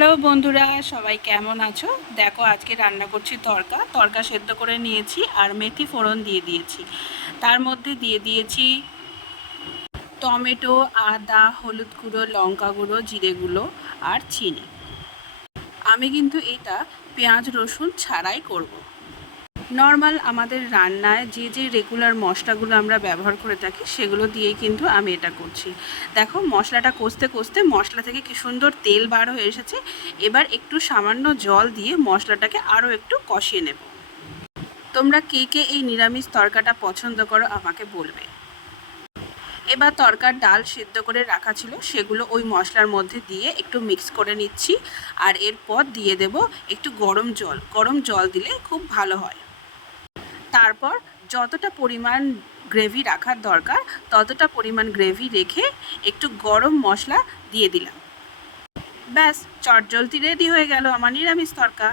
Hello বন্ধুরা, সবাই কেমন আছো? দেখো আজকে রান্না করছি তরকা সেদ্ধ করে নিয়েছি আর মেথি ফোড়ন দিয়ে দিয়েছি। তার মধ্যে দিয়ে দিয়েছি টমেটো, আদা, হলুদ গুঁড়ো, লঙ্কা গুঁড়ো, জিরে গুঁড়ো আর চিনি। আমি কিন্তু এটা পেঁয়াজ রসুন ছাড়াই করব। নর্মাল আমাদের রান্নায় যে যে রেগুলার মশলাগুলো আমরা ব্যবহার করে থাকি সেগুলো দিয়েই কিন্তু আমি এটা করছি। দেখো মশলাটা কষতে কষতে মশলা থেকে কি সুন্দর তেল বার হয়ে এসেছে। এবার একটু সামান্য জল দিয়ে মশলাটাকে আরও একটু কষিয়ে নেব। তোমরা কে কে এই নিরামিষ তরকাটা পছন্দ করো আমাকে বলবে। এবার তরকার ডাল সেদ্ধ করে রাখা ছিল সেগুলো ওই মশলার মধ্যে দিয়ে একটু মিক্স করে নিচ্ছি। আর এরপর দিয়ে দেব একটু গরম জল দিলে খুব ভালো হয়। তারপর যতটা পরিমাণ গ্রেভি রাখার দরকার ততটা পরিমাণ গ্রেভি রেখে একটু গরম মশলা দিয়ে দিলাম। ব্যাস, চটজলদি রেডি হয়ে গেল আমার নিরামিষ তরকা।